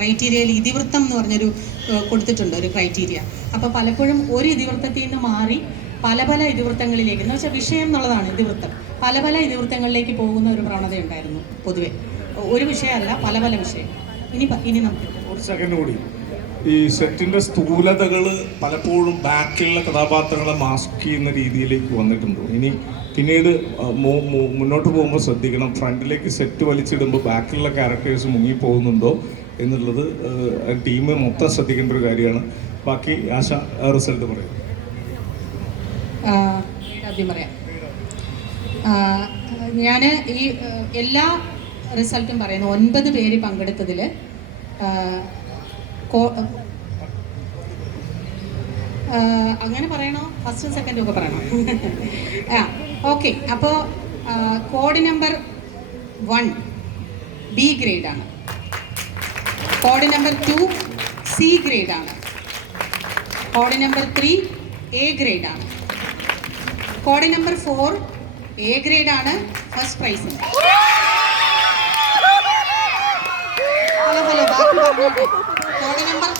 ക്രൈറ്റീരിയയിൽ ഇതിവൃത്തം എന്ന് പറഞ്ഞൊരു കൊടുത്തിട്ടുണ്ട് ഒരു ക്രൈറ്റീരിയ. അപ്പോൾ പലപ്പോഴും ഒരു ഇതിവൃത്തത്തിൽ നിന്ന് മാറി പല പല ഇതിവൃത്തങ്ങളിലേക്ക്, എന്ന് വെച്ചാൽ വിഷയം എന്നുള്ളതാണ് ഇതിവൃത്തം, പല പല ഇതിവൃത്തങ്ങളിലേക്ക് പോകുന്ന ഒരു പ്രവണതയുണ്ടായിരുന്നു പൊതുവെ. ഒരു വിഷയമല്ല, പല പല വിഷയം. ഇനി നമുക്ക് ഒരു സെക്കൻഡ് കൂടി. ഈ സെറ്റിന്റെ സ്ഥൂലതകൾ പലപ്പോഴും ബാക്കിലുള്ള കഥാപാത്രങ്ങളെ മാസ്ക് ചെയ്യുന്ന രീതിയിലേക്ക് വന്നിട്ടുണ്ടോ? ഇനി പിന്നീട് മുന്നോട്ട് പോകുമ്പോൾ ശ്രദ്ധിക്കണം, ഫ്രണ്ടിലേക്ക് സെറ്റ് വലിച്ചിടുമ്പോൾ ബാക്കിലുള്ള ക്യാരക്ടേഴ്സ് മുങ്ങിപ്പോകുന്നുണ്ടോ എന്നുള്ളത് ടീം മൊത്തം ശ്രദ്ധിക്കേണ്ട ഒരു കാര്യമാണ്. ബാക്കി ആശ റിസൾട്ട് പറയും. ആദ്യം പറയാം. ഞാൻ ഈ എല്ലാ റിസൾട്ടും പറയുന്നു. 9 പേര് പങ്കെടുത്തതിൽ അങ്ങനെ പറയണോ? ഫസ്റ്റും സെക്കൻഡും ഒക്കെ പറയണോ? ഓക്കെ. അപ്പോൾ കോഡ് നമ്പർ 1 ബി ഗ്രേഡാണ്, കോഡ് നമ്പർ 2 സി ഗ്രേഡാണ്, കോഡ് നമ്പർ 3 എ ഗ്രേഡാണ്, കോഡ് നമ്പർ 4 എ ഗ്രേഡാണ്, ഫസ്റ്റ് പ്രൈസ്. ഹലോ ബാക്കി പറഞ്ഞോട്ടെ. Code number